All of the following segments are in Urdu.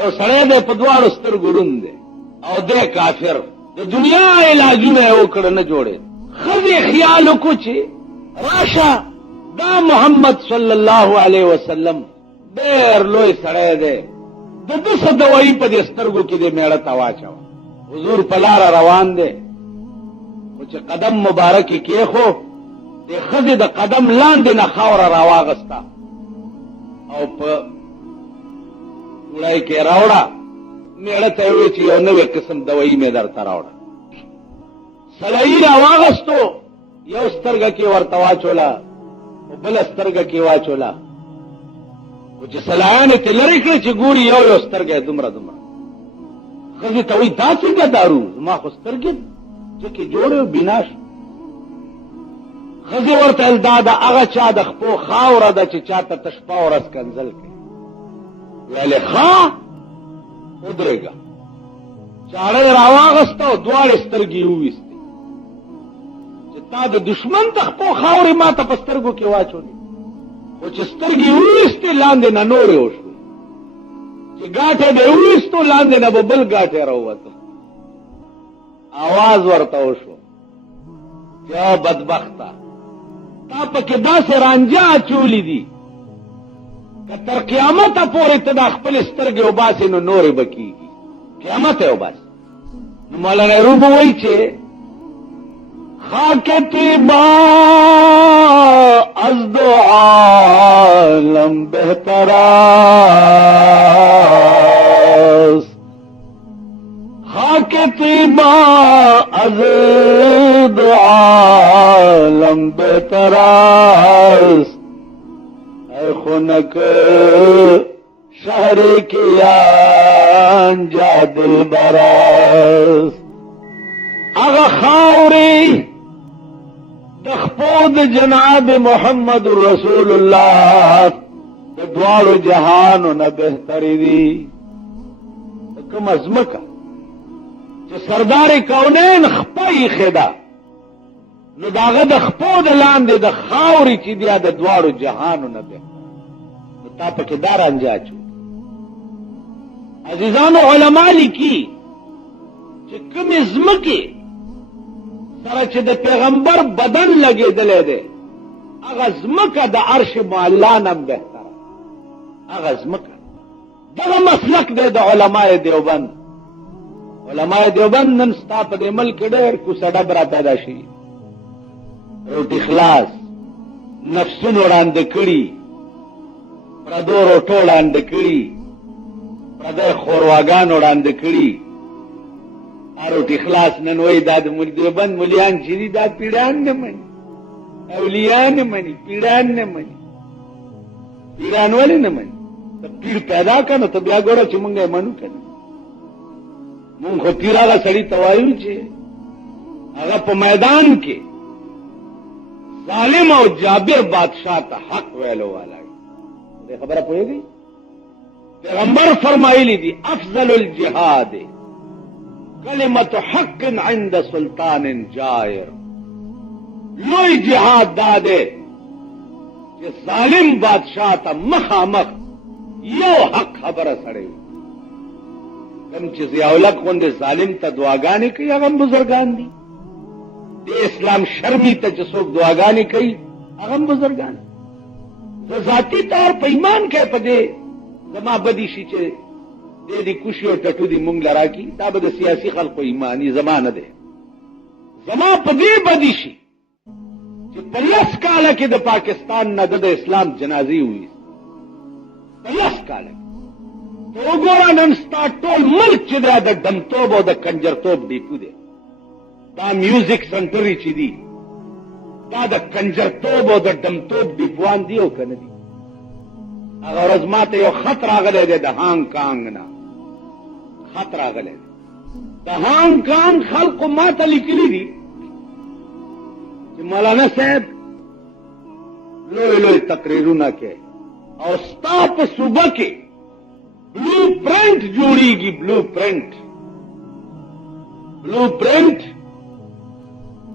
یو سړی دی په دواړو سترګو ړوند دی او دی کافر د دنیا علاجونه یې وکړه نه جوړې ښځې خیال وکړو چې راشه دا محمد صلی الله علیه وسلم ډېر لوی سړی دی د ده څه دوایي په دې سترګو کې دې میړه ته واچوه حضور په لاره روان دی خو چې قدم مبارک یې کېښو د ښځې د قدم لاندې نه خاوره راواغسته او په وړی کې راوړه میړه ته یې وویل چې یو نوی قسم دوایي مې درته راوړه سلایي راواغستو یو سترګه کې ورته واچوله په بله سترګه کې واچوله خو چې سلایانې ترې لرې کړې چې ګوري یو یو سترګه یې دومره دومره ښځې ته وایي دا څنګه دارو زما خو سترګې ځکه جوړې او بنا شو ښځې ورته ویل دا د هغه چا د خپو خاوره ده چې چا ته ته شپه ورځ کنځل کوي ویلې ښه ودرېږه چاړه یې راواغسته او دواړې سترګې یې وویستې چې تا د دشمن د خپو خاورې ما ته په سترګو کې واچولې خو چې سترګې یې وویستې لاندې نه نورې وشوې چې ګاټه به یې وویستو لاندې نه به بل ګاټې راووته آواز ورته وشو چې او بدبخته تا پکې داسې رانجه اچولې دي که تر قیامته پورې ته دا خپلې سترګې وباسې نو نورې به کېږي قیامت یې وباسې نو مولانا روم وایي چې خاک طیبا از دو عالم بهتر است خاک طیبا از دو عالم بهتر است ای خنک شهر کیان جا دلبر است اغا خاوری د خپو د جناب محمد رسول الله د دواړو جهانو نه بهتري دي کوم ازمکه چې سردار کونین خپای خدا نو داغه د خپو د لاندې د خاوري چې بیا د دواړو جهانو نه بهتر نو تا پکې دار انجاچو عزیزانو علما لیکي چې کوم ازمکه سره چې د پیغمبر بدن لګېدلی دی هغه ځمکه د عرش معلا نه بهتره هغه ځمکه دغه مسلک دی د علماء دیوبند علماء دیوبند نن ستا په دې ملک ډېر کوڅه ډب را پیدا شي روټي خلاص نفسونو وړاندې کړي پردو روټو وړاندې کړي پردی خورواګانو وړاندې کړي روټي خلاص نن وایي دا د دیوبند ملیان چې دي دا پیړان نه مني اولیان نه مني پیړان نه مني پیران ولې نه مني ته پیر پیدا کړه نو ته بیا ګوره چې مونږ یې منو که نه مونږ خو پیر هغه سړي ته وایو چې هغه په میدان کې ظالم او جابر بادشاہ ته حق ویلو والا دې خبره پوهېږئ پیغمبر فرمایلی دي افضل الجهاد کلمت حق عند سلطان جائر لوی جہاد دادے کہ ظالم بادشاہ تا مخامخ یو حق خبر سڑے کم چیز یاولک خوند ظالم تا دعاگانی کئی اغم بزرگان دی دی اسلام شرمی تا جسوک دعاگانی کئی اغم بزرگان ذاتی طور پہ ایمان کے پدے زما بدی شی چے دے دی کشی اور ٹٹو دی مونگ لرا کی دا بد سیاسی خلق و ایمانی زمان دے زما پدی بدی شی چی پلس کالا کی دا پاکستان نا دا اسلام جنازی ہوئی پلس کالا تو گورا ننستا ٹول ملک چی دا دم توب و دا کنجر توب ڈیپو دے دا میوزک سنٹری چی دی دا کنجر توب و دا دم توب ڈیپوان دیو کندی اگر از ماته یو خط راغلی دی د هانگ کانگ نه خط راغلی دی د هانگ کانگ خلقو ماته لیکلی دي چې مولانا صاحب لوی لوی تقریرونه کوي او ستا په صوبه کې بلو پرنٹ جوړیږي بلو پرنٹ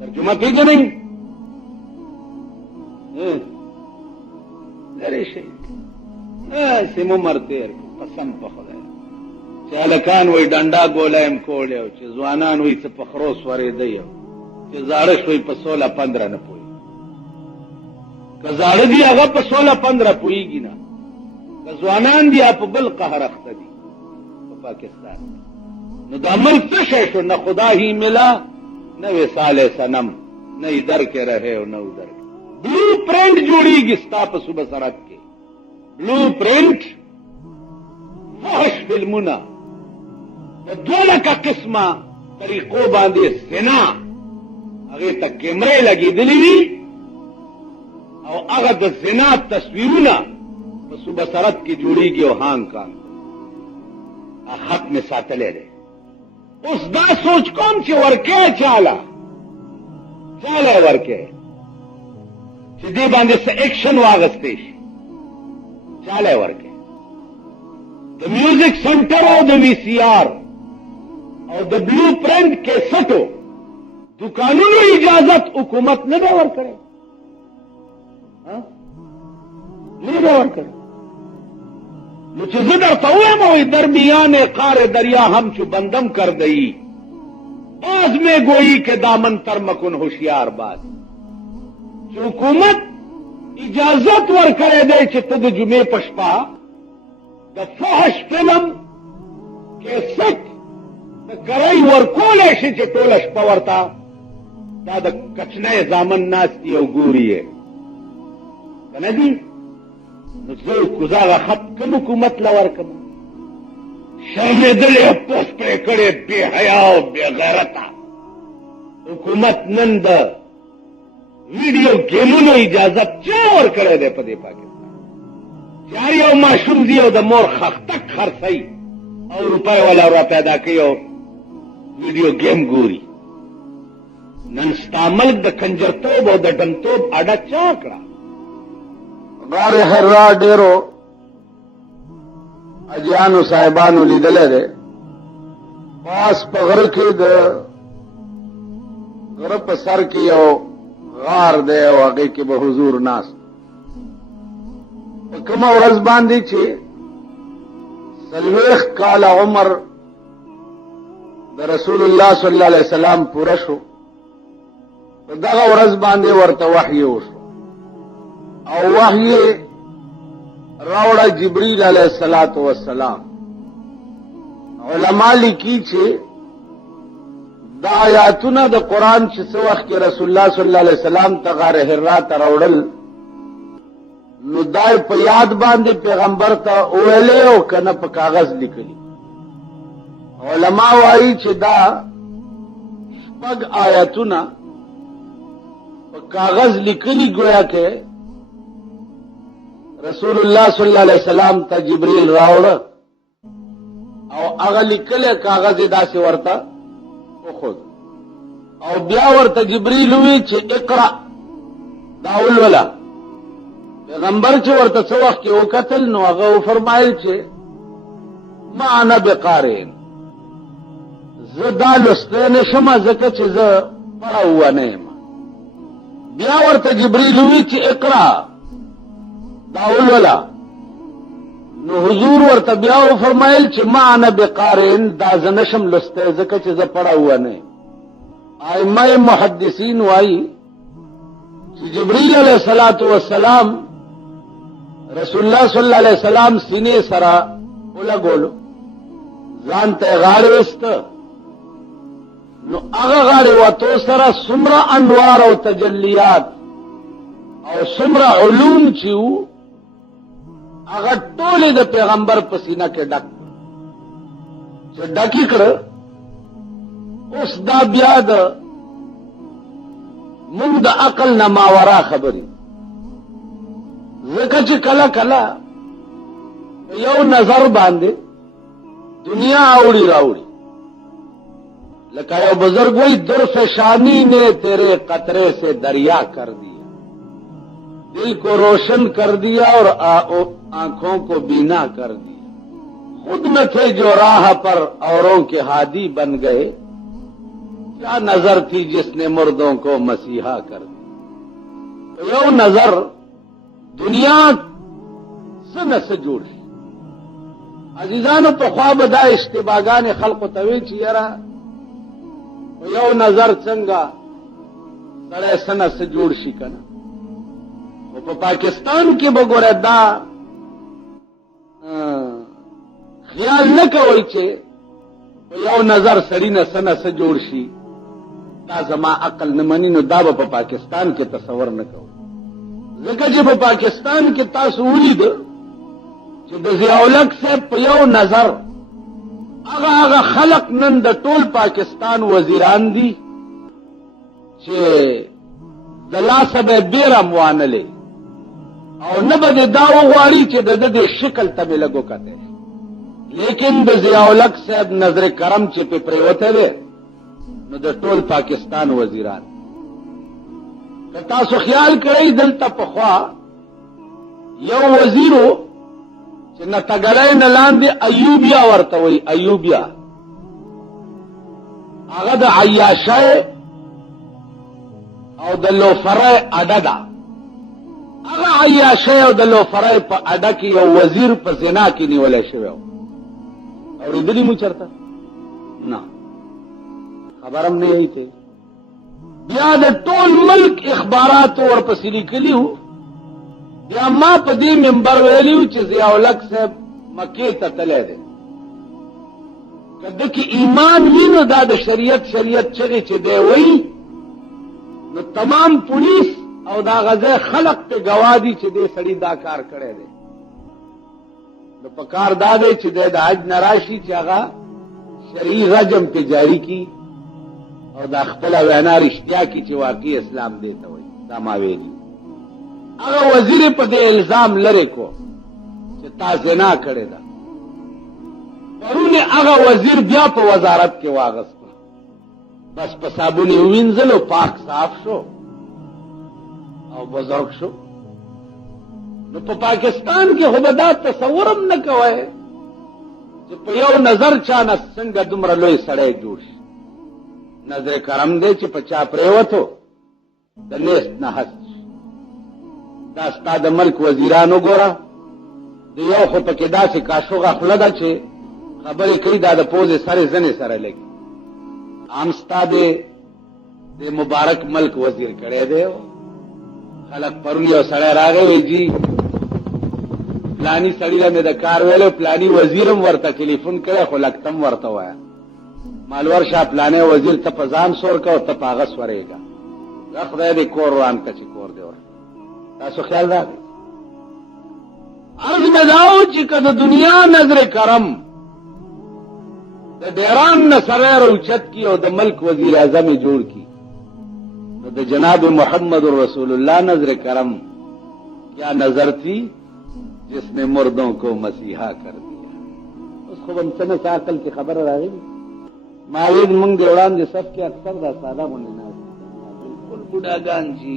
ترجمه پیژنئ لرې شئ ایسے مو مرتے قسم پا خدا چالکان وی ډنډا ګولایم کوړیو چې ځوانان وی څه په خروس ورېدی چې زاړه شوی په 16-15 نه پوي که زاړه دي هغه په 16-15 پويږي نه که ځوانان دي په بل قهر اخته دي په پاکستان نو د عمل څه شی شو نه خدا ہی ملا نہ وصال صنم نہ ادھر کے رہے اور نہ ادھر کے بلو پرنٹ جوړیږي ستا په صوبه سرحد کې بلو پرنٹ فحش فلمونه د 2 قسمه طریقو باندې زنا هغه ته کیمرې لګېدلې وي او هغه د زنا تصویرونه په صوبه سرحد کې جوړیږي او هانګ کانګ خط میں ساتلې ده اوس دا سوچ کوم چې ورکه چاله ورکه چې دې باندې څه اکشن واغستې شي چاله ورکه د میوزیک سنټر او د وی سی آر او د بلو پرنٹ کیسټو دکانونو اجازت حکومت نه دا ورکړي نه دا ورکړي نو چې زه درته وایم او درمیان قار دریا هم چو بندم کر دئی باز میں گوئی کے دامن تر مکن ہوشیار بات چې حکومت اجازت ورکړی دی چې ته د جمعې په شپه د فحش فلم کیسټ د کرۍ ورکولی شي چې ټوله شپه ورته دا د کچنۍ زامن ناست دي او ګوري یې که نه دي نو زه کوزاغه خط کوم حکومت له ورکم شرمېدلې پوس پرې کړې بې حیا او بې غیرته حکومت نن د ویډیو ګیمونو اجازت چا ورکړی دی په دې پاکستان چې هر یو ماشوم دي او د مور خښتک خرڅوي او روپۍ والا را پیدا کوي او ویډیو گیم ګوري نن ستا ملک د کنجرتوب او د ډنګتوب اډه چا کړه غار حرا ډیرو اجیانو صاحبانو لیدلې ده پاس په غره کې د غره په سر کې یو غار دی او هغې کې به حضور ناست په کومه ورځ باندې چې 40 کاله عمر د رسول الله صلی الله علیه وسلم پوره شو په دغه ورځ باندې ورته وحی وشو او وحی راوړه جبرئیل علیه السلام علما لیکي چې دا آیاتونه د قران چې څو وخت کې رسول الله صلی الله علیه وسلم ته غار حرا ته راوړل نو دای په یاد باندې پیغمبر ته ویلې او کنه په کاغذ لیکلي علما وایي چې دا شپږ آیاتونه په کاغذ لیکلي گویا کې رسول الله صلی الله علیه وسلم ته جبرئیل راوړ او هغه لیکل کاغذ داسې ورته خود او بیا ورته جبرئیل وی چې اقرا دا ولولا پیغمبر چې ورته څو وخت کې وکتل نو هغه فرمایل چې ما انا بقارئ زه دا لوستی نشم ځکه چې زه پړه نه یم بیا ورته جبرئیل وی چې اقرا دا ولولا نو حضور ورته بیا فرمایل چې ما انا بقارئ دا زه نشم لوستی ځکه چې زه پړه نه یم ائمه محدثین وایي چې جبرئیل علیه السلام رسول الله صلی الله علیه وسلم سینې سره ولګولو ځان ته غاړه وست نو هغه غاړه وته سره څومره انوار او تجلیات او څومره علوم چې هغه ټول د پیغمبر په سینه کې ډک چې ډکی کړ اوس دا بیا د موږ د عقل نه ماورا خبرې ځکه چې کله کله یو نظر باندې دنیا اوڑی راوڑی لکه یو بزرگ وی درفشانی نے تیرے قطرے سے دریا کر دیا دل کو روشن کر دیا اور آنکھوں کو بینا کر دیا خود میں تھے جو راہ پر اوروں کے ہادی بن گئے کیا نظر تھی جس نے مردوں کو مسیحا کر دیا یو نظر دنیا سن سے جوڑ عزیزانو په خوا به دا اشتباهګانې خلقو ته وی چې یاره په یو نظر څنګه سړی سنه څه جوړ شي که نه، خو په پاکستان کې به ګوره دا خیال نه کوئ چې په یو نظر سړي نه څه نه څه جوړ شي، دا زما عقل نه مني، نو دا به په پاکستان کې تصور نه کوئ. ځکه چې په پاکستان کې تاسو ولید چې د ضیاءالحق صاحب په یو نظر هغه خلق نن د ټول پاکستان وزیران دي چې د لاسه به بیرم وانلې او نه به دا وغواړي چې د دې شکل ته به لګو کته، لیکن د ضیاءالحق صاحب نظر کرم چې په پریوته ده نو د ټول پاکستان وزیران. که تاسو خیال کړئ دلته پخوا یو وزیرو چې نه تګړی نه لاندې ایوبیا ورته وایي، ایوبیا هغه د عیاشۍ او د لوفرۍ اډه ده. هغه عیاشۍ او د لوفرۍ په اډه کې یو وزیر په زنا کې نیولی شوی و. اورېدلي مو چېرته؟ نه، خبرم نه یې ته. بیا د ټول ملک اخباراتو ورپسې لیکلي وو. بیا ما په دې منبر ویلي وو چې ضیاءالحق صاحب مکې ته تللی دی، که ده کې ایمان وي نو دا د شریعت چغې چې دی وایي نو تمام پولیس او دا غځای خلق ته ګواه دي چې دې سړي دا کار کړی دی. نو په کار دا دی چې دی د حج نه راشي چې هغه شرعي رجم پې جاري کي او دا خپله وینا رښتیا کي چې واقعي اسلام دی ته وایي. دا ما ویلي هغه وزیر په دې الزام لرې کو چې تا زنا کړې ده. پرون هغه وزیر بیا په وزارت کې واغست، بس په صابون یې ووینځل او پاک صاف شو او بزرګ شو. نو په پاکستان کې خو به دا تصور هم نه کوئ چې په یو نظر چا نه څنګه دومره لوی سړی جوړ شي. نظر کرم دی چې په چا پرېوتو د نیست نه هست شي. دا ستا د ملک وزیرانو ګوره د یو خو پکې داسې کاشوغه خوله ده چې خبرې کوي دا د پوزې سرې زنې سره لګي. عام ستا د مبارک ملک وزیر کړی دی. خلق پرون یو سړی راغی وی جی پلانی سړی له مې د کار ویلو، پلانی وزیرم ورته ټلیفون کړی خو لکتم ورته وایه مالور شاه پلانی وزیر ته په ځان سور که او ته په هغه سورېږه. دا خدای دې کور روان که چې کور دې ور. تاسو خیال راغی. عرض مې دا و چې که د دنیا نظر کرم د ډیران نه سړی راوچت کی او د ملک وزیر اعظم یې جوړ کی نو د جناب محمد رسول اللہ نظر کرم کیا نظر تھی جس نے مردوں کو مسیحا کر دیا. اس خو هم څه نه څه عقل کې خبره راغلې. ما ویل موږ د وړاندې صف کې اکثر دا ساده غونډې ناست بالکل بوډاګان چې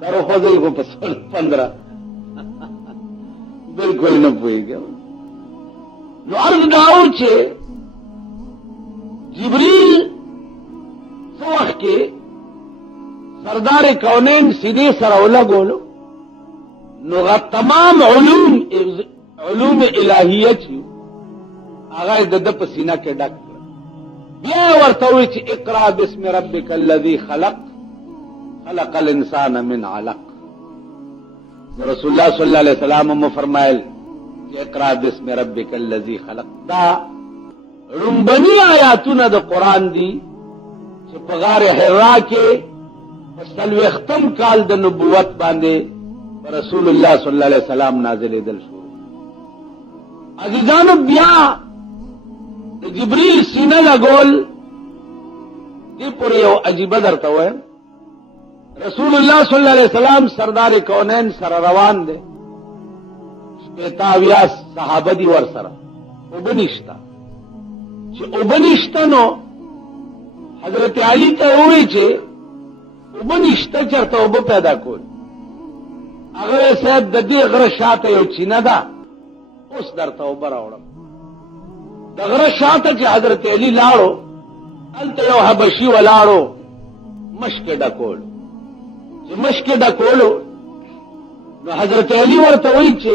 سر وخوځوي خو په 15 بالکل نه پوهېږم. نو عرض دا و چې جبریل څه وخت کې سردار کونین سیدھے سره ولګولو نو تمام علوم الہیه چې هغه د په سینه کې ډک بیا ورته وی چې اقرا بسم ربک الذی خلق خلق الانسان من علق. رسول الله صلی الله علیه وسلم مو فرمایل چې اقرا بسم ربک الذی خلق. دا رنبنی آیاتونه د قران دي چې په غار حرا کې څلوېښتم کال د نبوت باندې رسول الله صلی الله علیه وسلم نازلېدل شو. عزیزانو بیا د جبریل سینه لګول دې پورې یو عجیبه درته وایم. رسول الله صلی الله علیه وسلم سردار کونین سره روان دی، شپېته اویا صحابه دي ور سره، اوبه نشته. چې اوبه نشته نو حضرت علی ته ووایي چې اوبه نشته چېرته اوبه پیدا کول. هغه صاحب د دې غره شاته یو چینه ده، اوس درته اوبه راوړم. د غره شاته چې حضرت علی لاړو هلته یو حبشي ولاړو مشکې ډکولو. چې مشکې ډکولو نو حضرت علی ورته وایي چې